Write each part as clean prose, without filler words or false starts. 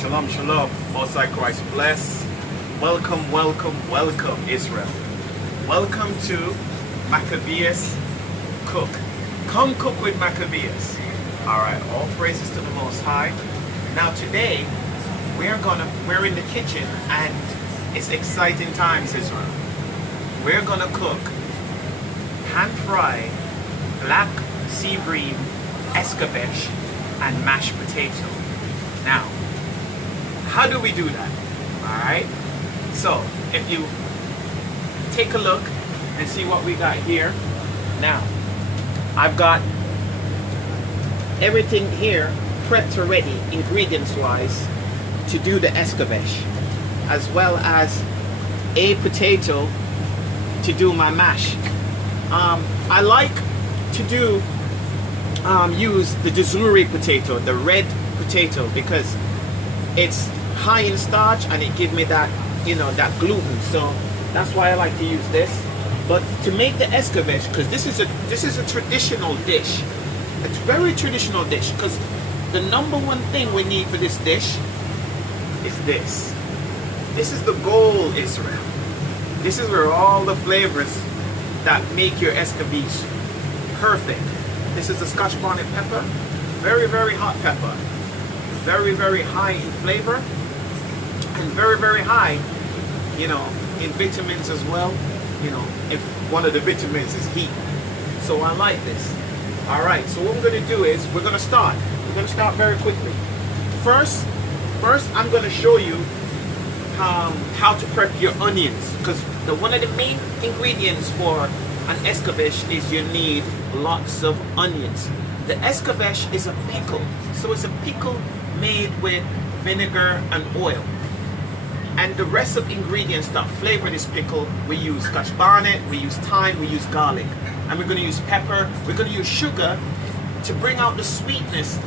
Shalom, shalom. Most High Christ bless. Welcome, welcome, welcome, Israel. Welcome to Maccabeus Cook. Come cook with Maccabeus. Alright, all praises to the Most High. Now today, we're in the kitchen and it's exciting times, Israel. We're gonna cook pan-fried black sea bream escovitch and mashed potato. Now, how do we do that? Alright, so if you take a look and see what we got here. Now, I've got everything here prepped already, ingredients wise, to do the escovitch, as well as a potato to do my mash. I like to do use the Dezuri potato, the red potato, because it's high in starch and it gives me that, you know, that gluten. So that's why I like to use this. But to make the escovitch, because this is a traditional dish. It's a very traditional dish, because the number one thing we need for this dish is this. This is the goal, Israel. This is where all the flavors that make your escovitch perfect. This is the Scotch bonnet pepper, very, very hot pepper, very, very high in flavor, and very, very high, you know, in vitamins as well. You know, if one of the vitamins is heat. So I like this. All right, so what we're going to do is we're going to start very quickly. First I'm going to show you how to prep your onions, because one of the main ingredients for an escovitch is you need lots of onions. The escovitch is a pickle, so it's a pickle made with vinegar and oil. And the rest of ingredients that flavor this pickle, we use Scotch bonnet, we use thyme, we use garlic, and we're going to use pepper, we're going to use sugar to bring out the sweetness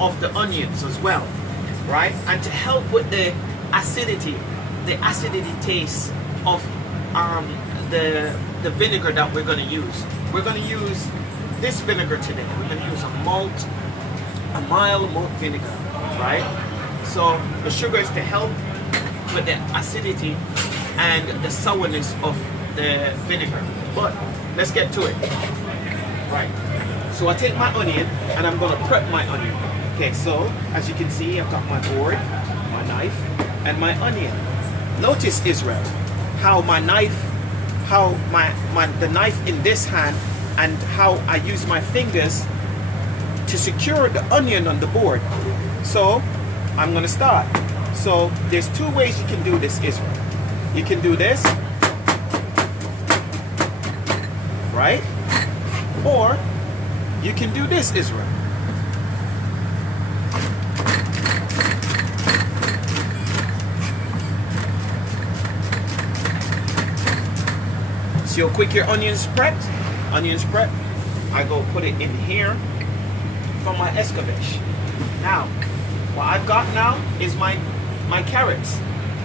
of the onions as well, right? And to help with the acidity taste of the vinegar that we're going to use. We're going to use this vinegar today. We're going to use a mild malt vinegar, right? So the sugar is to help with the acidity and the sourness of the vinegar. But let's get to it. Right. So I take my onion and I'm going to prep my onion. Okay, so as you can see, I've got my board, my knife, and my onion. Notice, Israel, how my knife, the knife in this hand, and how I use my fingers to secure the onion on the board. So I'm going to start. So there's two ways you can do this, Israel. You can do this, right? Or you can do this, Israel. See how quick your onions prepped? Onions prepped. I go put it in here for my escovitch. Now, what I've got now is my carrots.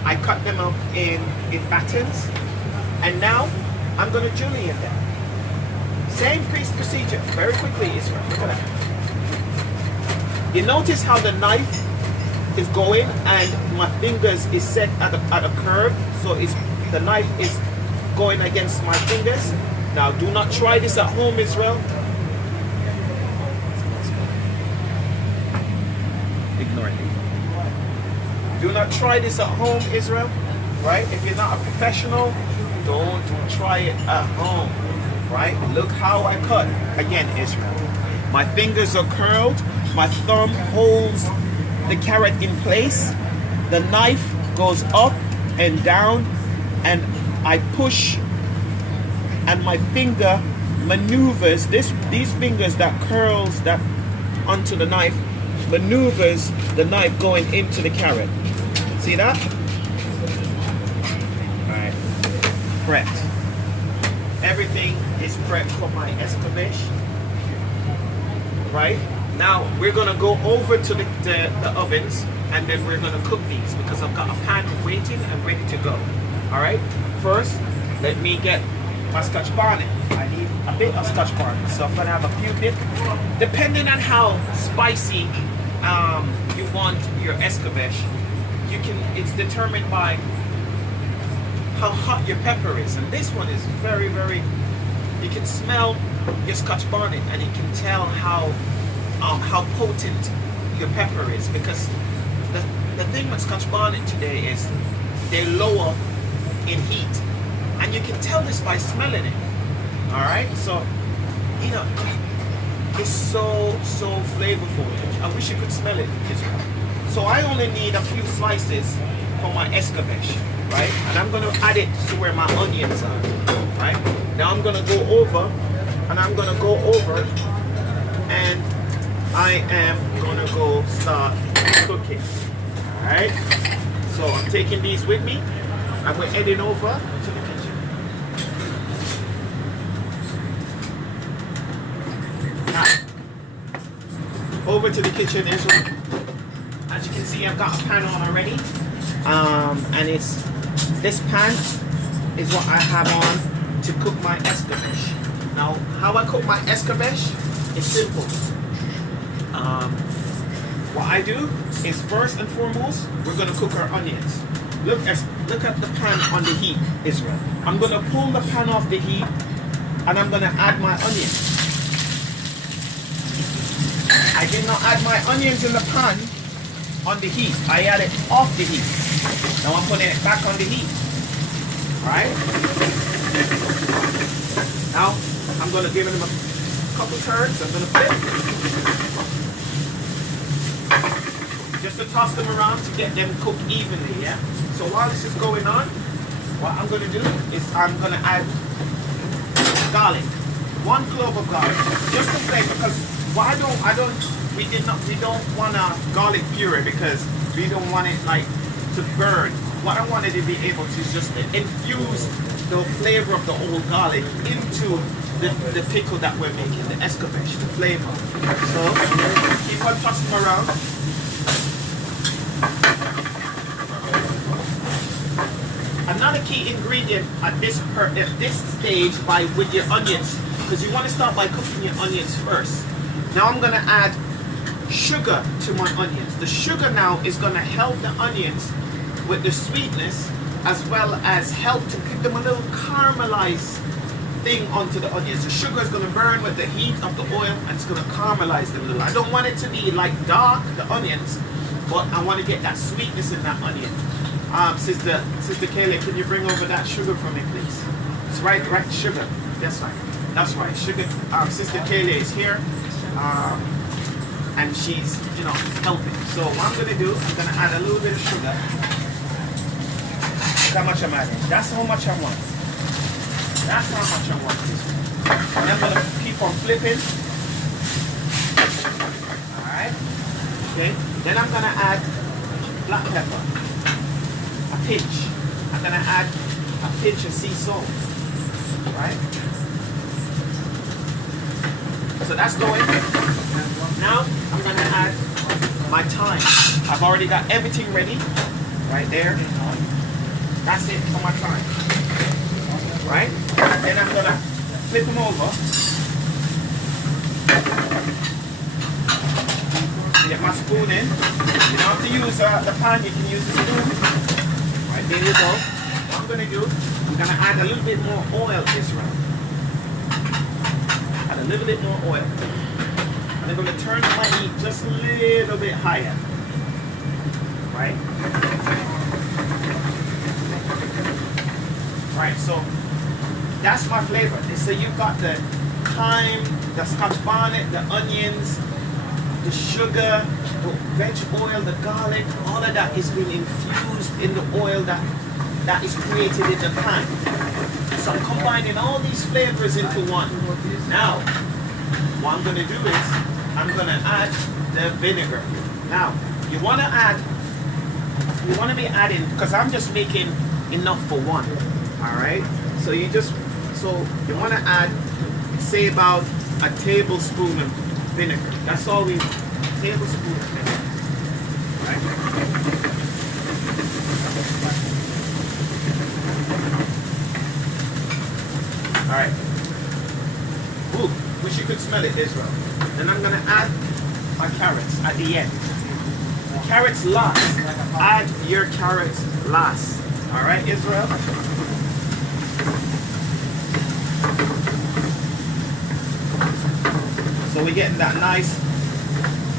I cut them up in battens, and now I'm going to julienne them. Same procedure, very quickly, Israel. Look at that. You notice how the knife is going and my fingers is set at a curve, so the knife is going against my fingers. Now, do not try this at home, Israel. Ignore it. Do not try this at home, Israel, right? If you're not a professional, don't try it at home, right? Look how I cut. Again, Israel. My fingers are curled. My thumb holds the carrot in place. The knife goes up and down, and I push, and my finger maneuvers, these fingers that curls that onto the knife, maneuvers the knife going into the carrot. See that? Alright. Prepped. Everything is prepped for my escovitch. Right? Now we're gonna go over to the ovens, and then we're gonna cook these, because I've got a pan waiting and ready to go. Alright? First, let me get my Scotch bonnet. I need a bit of Scotch bonnet, so I'm gonna have a few bits, depending on how spicy you want your escovitch. it's determined by how hot your pepper is. And this one is very, very, you can smell your Scotch bonnet and you can tell how potent your pepper is, because the thing with Scotch bonnet today is they're lower in heat, and you can tell this by smelling it. All right, so you know, it's so flavorful. I wish you could smell it. So I only need a few slices for my escovitch, right? And I'm gonna add it to where my onions are, right? Now I'm gonna go over, and I am gonna go start cooking. All right. So I'm taking these with me, and we're heading over to the kitchen. Now, over to the kitchen. As you can see, I've got a pan on already, and this pan is what I have on to cook my escovitch. Now, how I cook my escovitch is simple. What I do is, first and foremost, we're going to cook our onions. Look at the pan on the heat, Israel. I'm going to pull the pan off the heat, and I'm going to add my onions. I did not add my onions in the pan on the heat. I add it off the heat. Now I'm putting it back on the heat. Alright? Now I'm going to give them a couple turns. I'm going to flip. Just to toss them around to get them cooked evenly, yeah? So while this is going on, what I'm going to do is I'm going to add garlic. 1 clove of garlic. Just to flavor, because what we don't want a garlic puree, because we don't want it like to burn. What I wanted to be able to is just infuse the flavor of the old garlic into the pickle that we're making, the escovitch, the flavor. So keep on tossing them around. Another key ingredient at this stage with your onions, because you want to start by cooking your onions first. Now I'm going to add sugar to my onions. The sugar now is going to help the onions with the sweetness, as well as help to give them a little caramelized thing onto the onions. The sugar is going to burn with the heat of the oil, and it's going to caramelize them a little. I don't want it to be like dark, the onions, but I want to get that sweetness in that onion. Sister Kayla, can you bring over that sugar for me, please? It's right, sugar. That's right. Sugar. Sister Kayla is here, and she's, helping. So what I'm gonna do, I'm gonna add a little bit of sugar. Look how much I'm adding. That's how much I want. And I'm gonna keep on flipping. All right. Okay. Then I'm gonna add black pepper. A pinch. I'm gonna add a pinch of sea salt. Right? So that's going. Now I'm gonna add my thyme. I've already got everything ready. Right there. That's it for my thyme. Right? Then I'm gonna flip them over. Get my spoon in. You don't have to use the pan, you can use the spoon. Right, there you go. What I'm going to do, I'm going to add a little bit more oil, Israel. Add a little bit more oil. And I'm going to turn my heat just a little bit higher. Right? Right, so that's my flavor. So you've got the thyme, the Scotch bonnet, the onions, the sugar, the veg oil, the garlic, all of that is being infused in the oil that is created in the pan. So I'm combining all these flavors into one. Now, what I'm going to do is, I'm going to add the vinegar. Now, you want to be adding, because I'm just making enough for one. Alright? So you want to add, say, about a tablespoon of vinegar. That's all we need. Tablespoon of vinegar. Right? Alright. Ooh, wish you could smell it, Israel. Then I'm gonna add my carrots at the end. Carrots last. Add your carrots last. All right, Israel? So we're getting that nice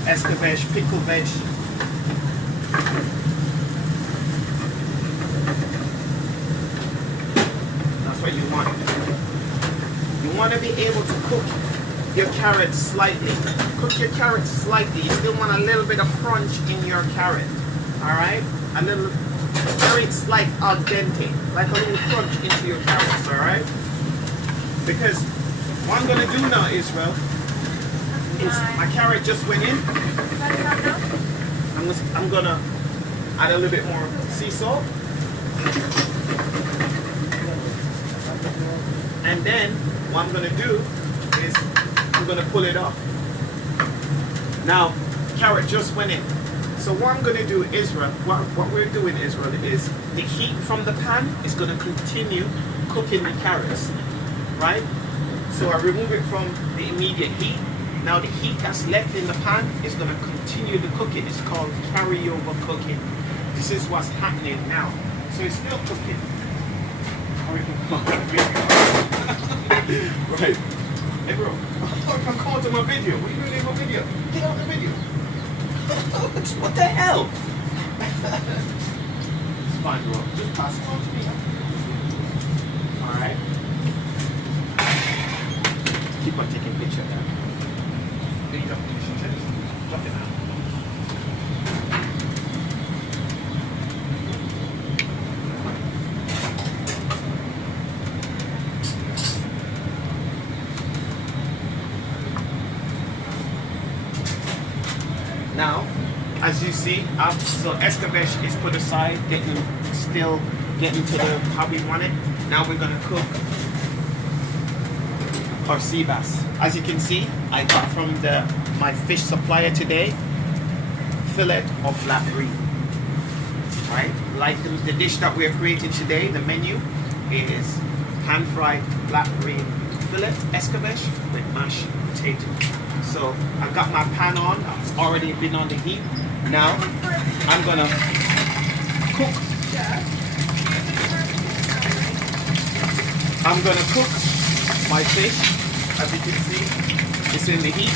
Escovitch, pickle veg. That's what you want. You want to be able to cook your carrots slightly. Cook your carrots slightly. You still want a little bit of crunch in your carrot. Alright? A little, very slight al dente. Like a little crunch into your carrots. Alright? Because what I'm going to do now, Israel, is my carrot just went in. I'm going to add a little bit more sea salt. And then what I'm going to do is I'm going to pull it off. Now, carrot just went in. So what I'm going to do, Israel, what we're doing, Israel, is the heat from the pan is going to continue cooking the carrots, right? So I remove it from the immediate heat. Now the heat that's left in the pan is going to continue the cooking. It's called carryover cooking. This is what's happening now. So it's still cooking. Right. Hey bro, I'm calling to my video. What are you doing in my video? Get out of the video. What the hell? It's fine, bro. Just pass it on to me. Alright. Keep on taking pictures now. Then you drop the picture. Drop it now. Now, as you see, so Escovitch is put aside, still getting to the how we want it. Now we're gonna cook our sea bass. As you can see, I got from my fish supplier today, fillet of black bream. Right? Like the dish that we're creating today, the menu is pan-fried black bream fillet Escovitch with mashed potato. So I've got my pan on, it's already been on the heat. Now I'm gonna cook. I'm gonna cook my fish. As you can see, it's in the heat.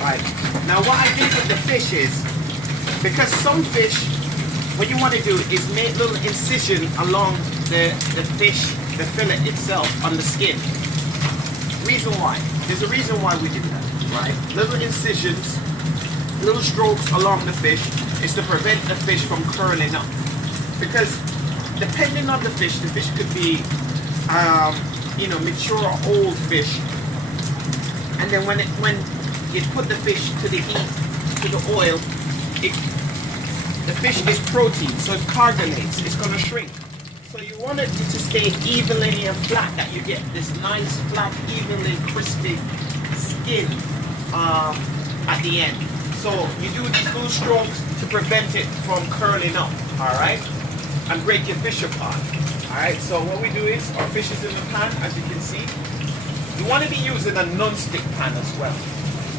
Right. Now what I did with the fish is, because some fish, what you want to do is make little incision along the fish, the fillet itself on the skin. Reason why? There's a reason why we do that, right? Little incisions, little strokes along the fish is to prevent the fish from curling up. Because depending on the fish could be, mature or old fish. And then when you put the fish to the heat, to the oil, the fish is protein, so it coagulates, it's gonna shrink. So you want it to stay evenly and flat, that you get this nice, flat, evenly crispy skin at the end. So you do these little strokes to prevent it from curling up, all right? And break your fish apart, all right? So what we do is, our fish is in the pan, as you can see. You want to be using a non-stick pan as well.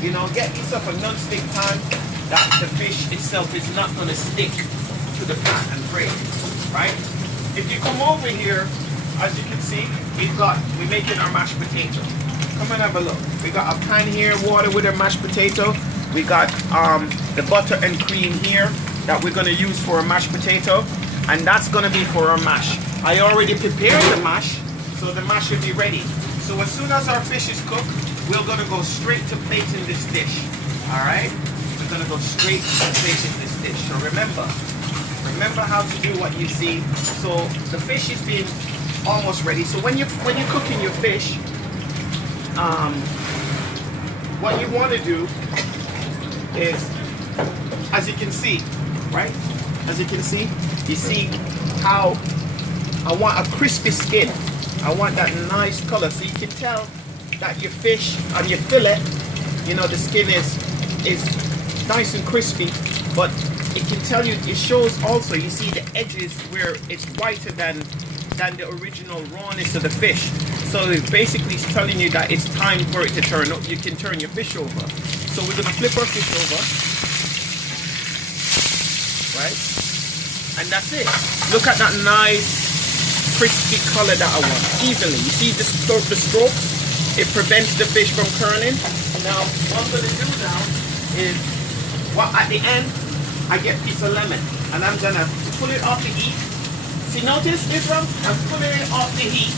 You know, get yourself a non-stick pan that the fish itself is not going to stick to the pan and break, right? If you come over here, as you can see, we're making our mashed potato. Come and have a look. We got a pan here, water with our mashed potato. We got the butter and cream here that we're going to use for a mashed potato. And that's going to be for our mash. I already prepared the mash, so the mash should be ready. So as soon as our fish is cooked, we're going to go straight to plating this dish. All right? We're going to go straight to plating this dish. So remember how to do what you see. So the fish is being almost ready. So when you're cooking your fish, what you want to do is, as you can see, right? As you can see, you see how I want a crispy skin. I want that nice color. So you can tell that your fish and your fillet, the skin is nice and crispy, but it can tell you, it shows also, you see the edges where it's whiter than than the original rawness of the fish. So it basically is telling you that it's time for it to turn up. You can turn your fish over. So we're going to flip our fish over. Right? And that's it. Look at that nice crispy color that I want. Evenly. You see the strokes? It prevents the fish from curling. Now, what I'm going to do now is, at the end, I get a piece of lemon. And I'm going to pull it off the heat. See, notice this one? I'm pulling it off the heat.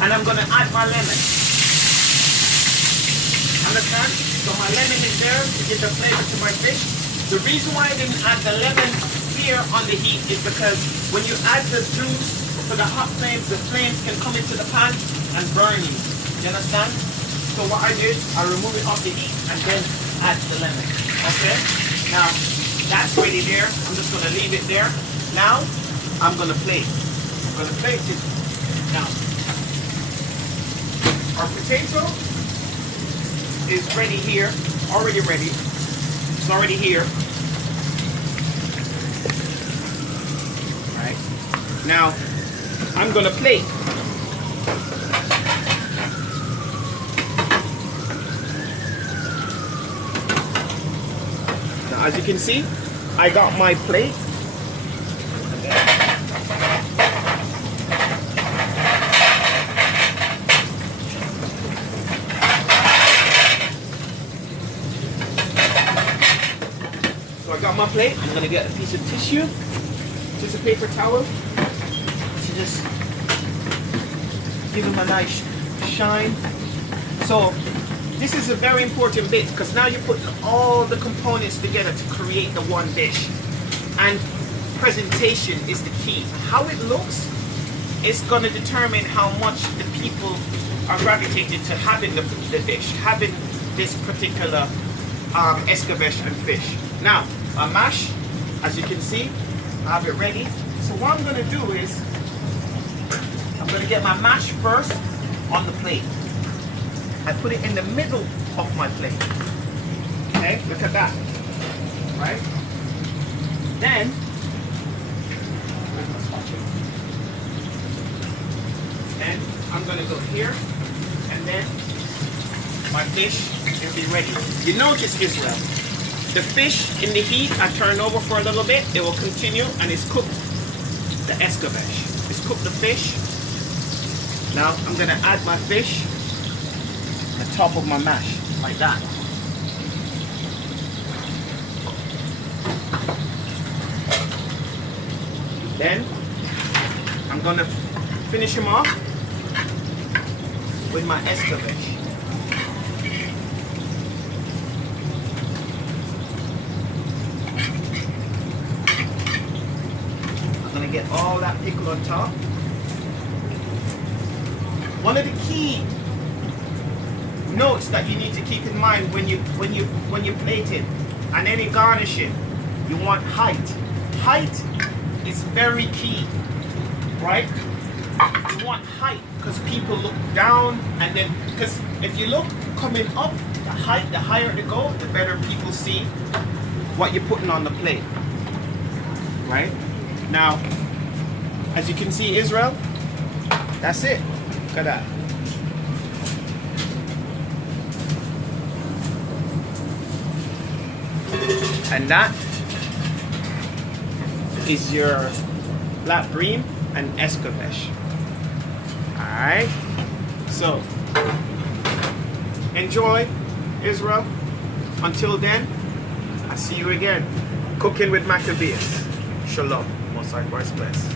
And I'm going to add my lemon. Understand? So my lemon is there to give the flavor to my fish. The reason why I didn't add the lemon here on the heat is because when you add the juice to the hot flames, the flames can come into the pan and burn you. You understand? So what I did, I remove it off the heat and then add the lemon. Okay? Now, that's ready there. I'm just going to leave it there. Now, I'm going to plate. I'm going to plate it. Now, our potato is ready here. Already ready. It's already here. All right. Now, I'm going to plate. Now, as you can see, I got my plate. So I got my plate. I'm going to get a piece of tissue, just a paper towel, to just give them a nice shine. So this is a very important bit because now you're putting all the components together to create the one dish. And presentation is the key. How it looks is going to determine how much the people are gravitated to having the dish, having this particular escovitch and fish. Now, my mash, as you can see, I have it ready. So what I'm going to do is, I'm going to get my mash first on the plate. I put it in the middle of my plate. Okay, look at that. Right? Then, I'm going to go here, and then my fish will be ready. You notice, Israel, the fish in the heat, I turn over for a little bit, it will continue, and it's cooked. The escovitch. It's cooked the fish. Now I'm going to add my fish on top of my mash, like that. Then I'm going to finish him off with my escovitch. I'm going to get all that pickle on top. One of the key notes that you need to keep in mind when you plate it and any garnishing, you want height. Height is very key, right? You want height because people look down, and then because if you look coming up, the higher it go, the better people see what you're putting on the plate. Right? Now, as you can see, Israel, that's it. Look at that. And that is your black bream and escovitch. Alright, so enjoy, Israel. Until then, I'll see you again. Cooking with Maccabeus. Shalom. Most likewise blessed.